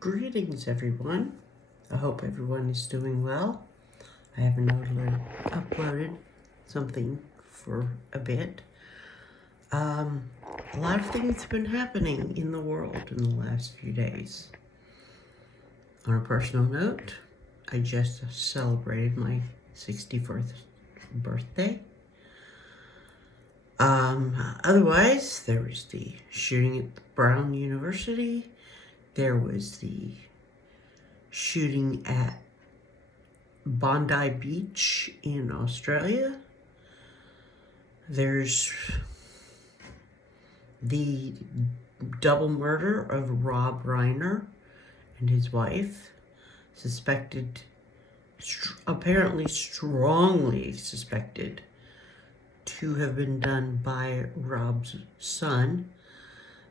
Greetings, everyone. I hope everyone is doing well. I haven't uploaded something for a bit. A lot of things have been happening in the world in the last few days. On a personal note, I just celebrated my 61st birthday. Otherwise, there was the shooting at Brown University. There was the shooting at Bondi Beach in Australia. There's the double murder of Rob Reiner and his wife, apparently strongly suspected to have been done by Rob's son,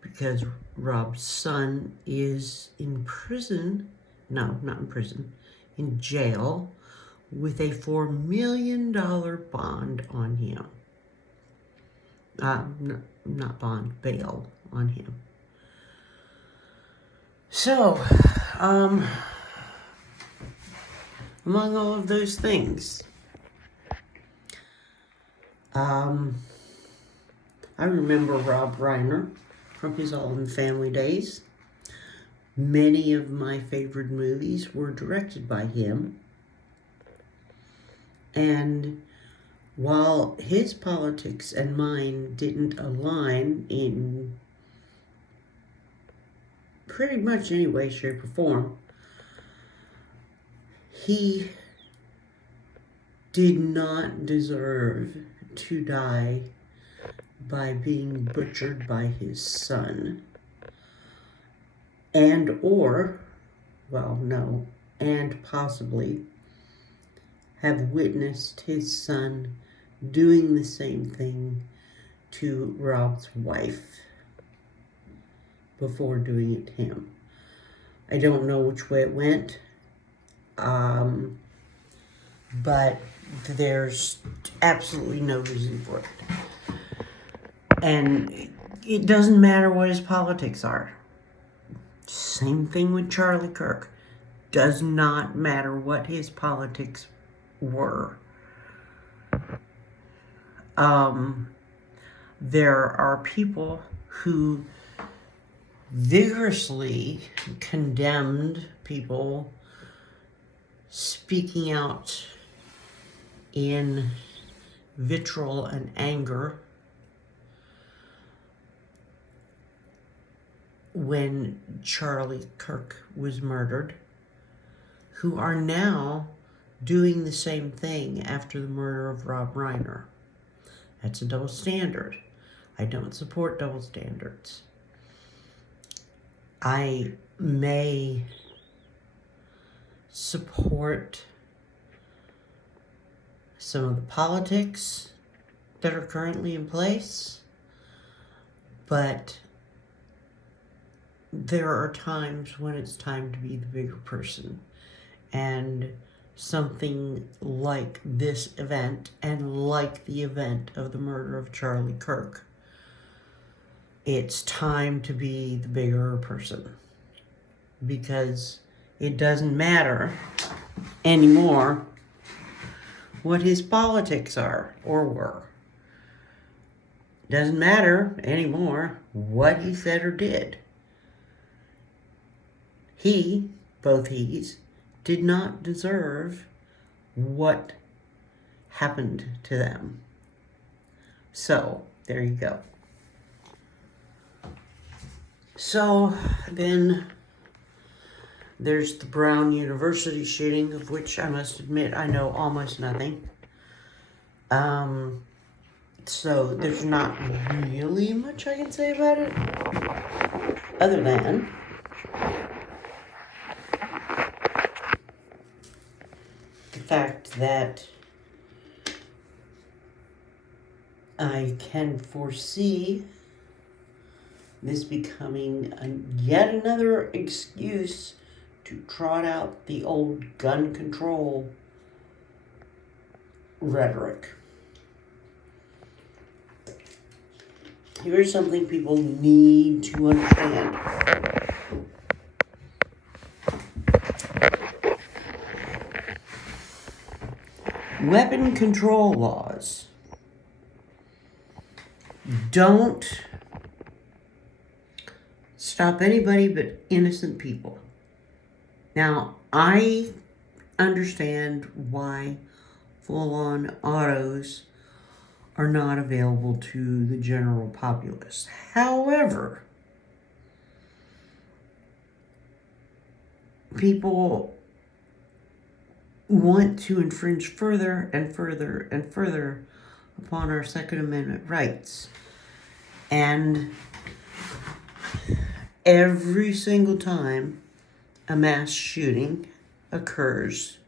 because Rob's son is in prison, in jail, with a $4 million bond on him. Not bond, bail on him. So, among all of those things, I remember Rob Reiner from his All in the Family days. Many of my favorite movies were directed by him. And while his politics and mine didn't align in pretty much any way, shape, or form, he did not deserve to die by being butchered by his son, and possibly have witnessed his son doing the same thing to Rob's wife before doing it to him. I don't know which way it went, but there's absolutely no reason for it. And it doesn't matter what his politics are. Same thing with Charlie Kirk. Does not matter what his politics were. There are people who vigorously condemned people speaking out in vitriol and anger when Charlie Kirk was murdered, who are now doing the same thing after the murder of Rob Reiner. That's a double standard. I don't support double standards. I may support some of the politics that are currently in place, but there are times when it's time to be the bigger person. And something like this event, and like the event of the murder of Charlie Kirk, it's time to be the bigger person. Because it doesn't matter anymore what his politics are or were. It doesn't matter anymore what he said or did. Both he's, did not deserve what happened to them. So, there you go. So, then there's the Brown University shooting, of which I must admit I know almost nothing. So there's not really much I can say about it, other than the fact that I can foresee this becoming yet another excuse to trot out the old gun control rhetoric. Here's something people need to understand. weapon control laws don't stop anybody but innocent people. Now, I understand why full-on autos are not available to the general populace. However, people want to infringe further and further and further upon our Second Amendment rights. And every single time a mass shooting occurs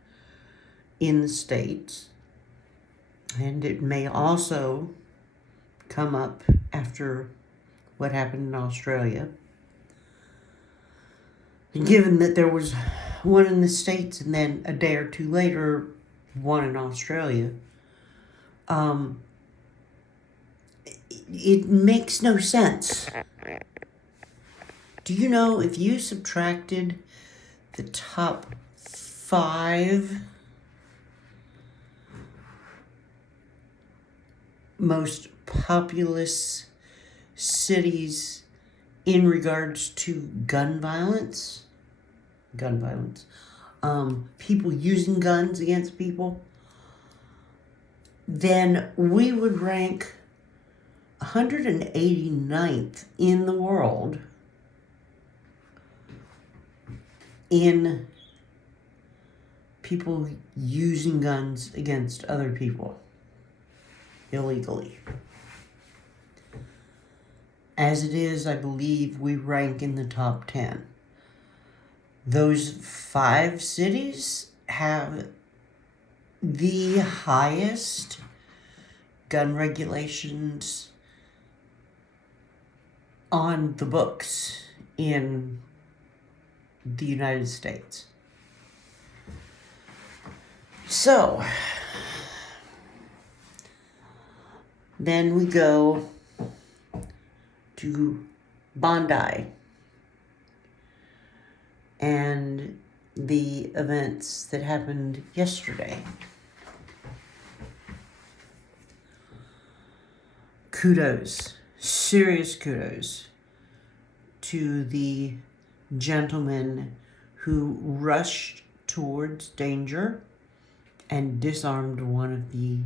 in the States, and it may also come up after what happened in Australia, and given that there was one in the States and then a day or two later, one in Australia, it makes no sense. Do you know if you subtracted the top 5 most populous cities in regards to gun violence, people using guns against people, then we would rank 189th in the world in people using guns against other people illegally. As it is, I believe we rank in the top 10. Those 5 cities have the highest gun regulations on the books in the United States. So, then we go to Bondi and the events that happened yesterday. Kudos, serious kudos to the gentleman who rushed towards danger and disarmed one of the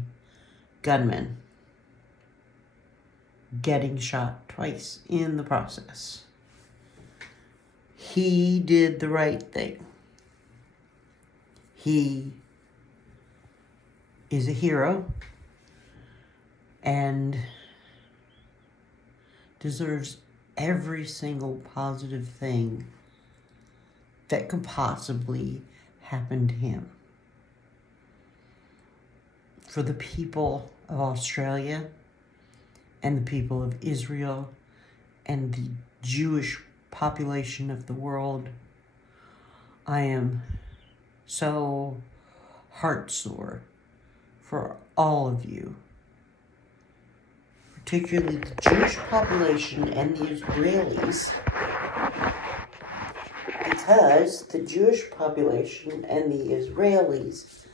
gunmen, getting shot twice in the process. He did the right thing. He is a hero and deserves every single positive thing that could possibly happen to him. For the people of Australia and the people of Israel and the Jewish population of the world, I am so heartsore for all of you, particularly the Jewish population and the Israelis, because the Jewish population and the Israelis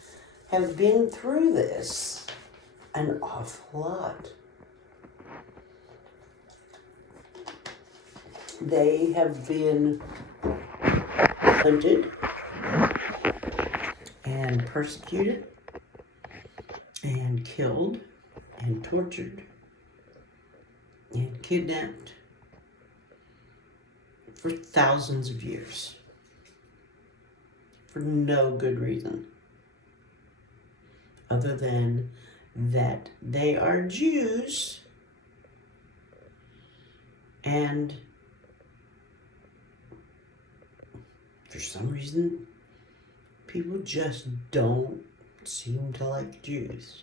have been through this an awful lot. They have been hunted and persecuted and killed and tortured and kidnapped for thousands of years for no good reason other than that they are Jews and for some reason people just don't seem to like Jews.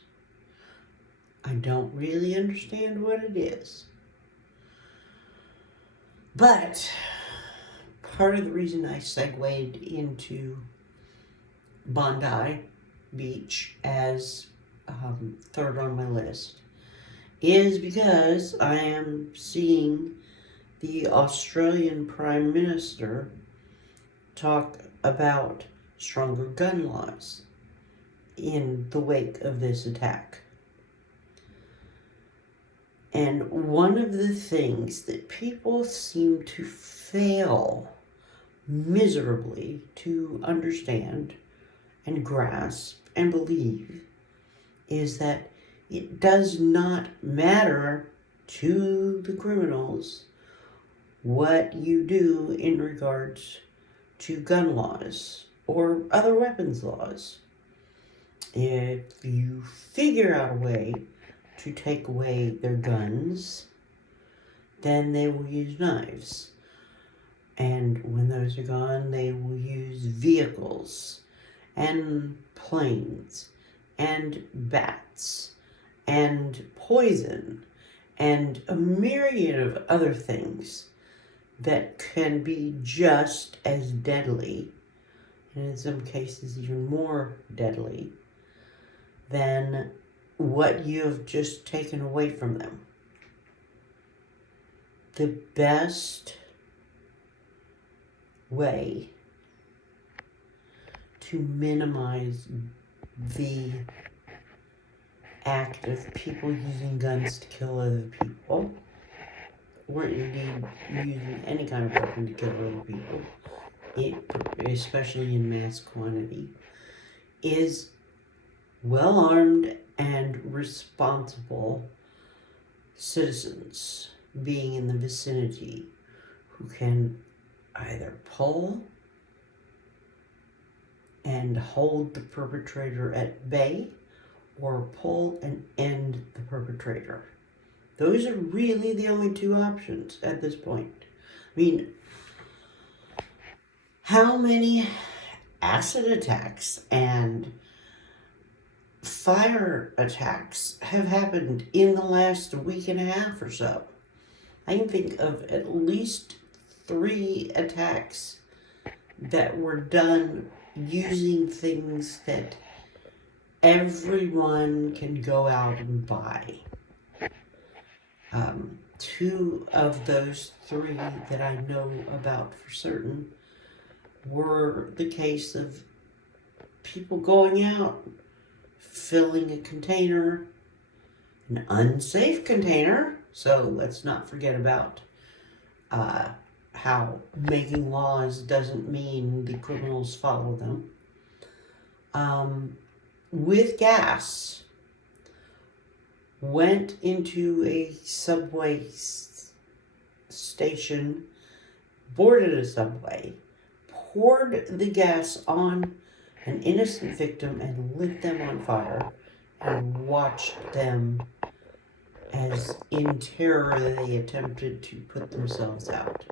I don't really understand what it is. But part of the reason I segued into Bondi Beach as third on my list is because I am seeing the Australian Prime Minister talk about stronger gun laws in the wake of this attack. And one of the things that people seem to fail miserably to understand and grasp and believe is that it does not matter to the criminals what you do in regards to gun laws or other weapons laws. If you figure out a way to take away their guns, then they will use knives. And when those are gone, they will use vehicles and planes and bats and poison and a myriad of other things that can be just as deadly, and in some cases even more deadly, than what you have just taken away from them. The best way to minimize the act of people using guns to kill other people, or indeed using any kind of weapon to kill other people, especially in mass quantity, is well-armed and responsible citizens being in the vicinity who can either pull and hold the perpetrator at bay or pull and end the perpetrator. Those are really the only two options at this point. I mean, how many acid attacks and fire attacks have happened in the last week and a half or so? I can think of at least 3 attacks that were done using things that everyone can go out and buy. 2 of those 3 that I know about for certain were the case of people going out, filling a container, an unsafe container. So let's not forget about how making laws doesn't mean the criminals follow them. With gas, went into a subway station, boarded a subway, poured the gas on an innocent victim and lit them on fire, and watched them as in terror they attempted to put themselves out.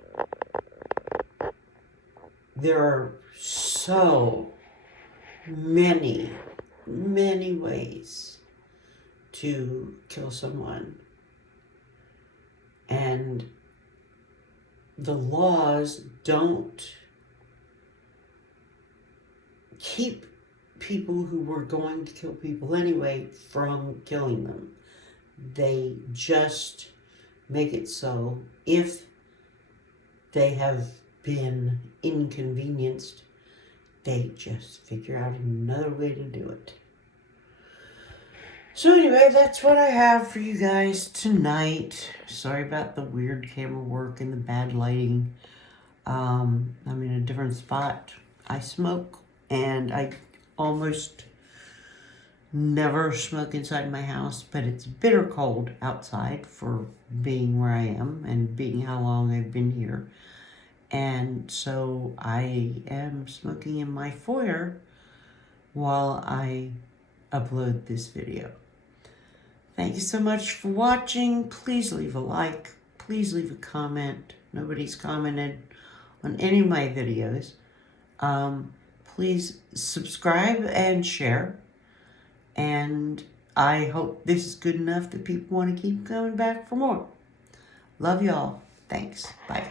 There are so many ways to kill someone, and the laws don't keep people who were going to kill people anyway from killing them. They just make it so if they have been inconvenienced, they just figure out another way to do it. So anyway, that's what I have for you guys tonight. Sorry about the weird camera work and the bad lighting. I'm in a different spot. I smoke, and I almost never smoke inside my house, but it's bitter cold outside for being where I am and being how long I've been here. And so I am smoking in my foyer while I upload this video. Thank you so much for watching. Please leave a like. Please leave a comment. Nobody's commented on any of my videos. Please subscribe and share. And I hope this is good enough that people want to keep coming back for more. Love y'all. Thanks. Bye.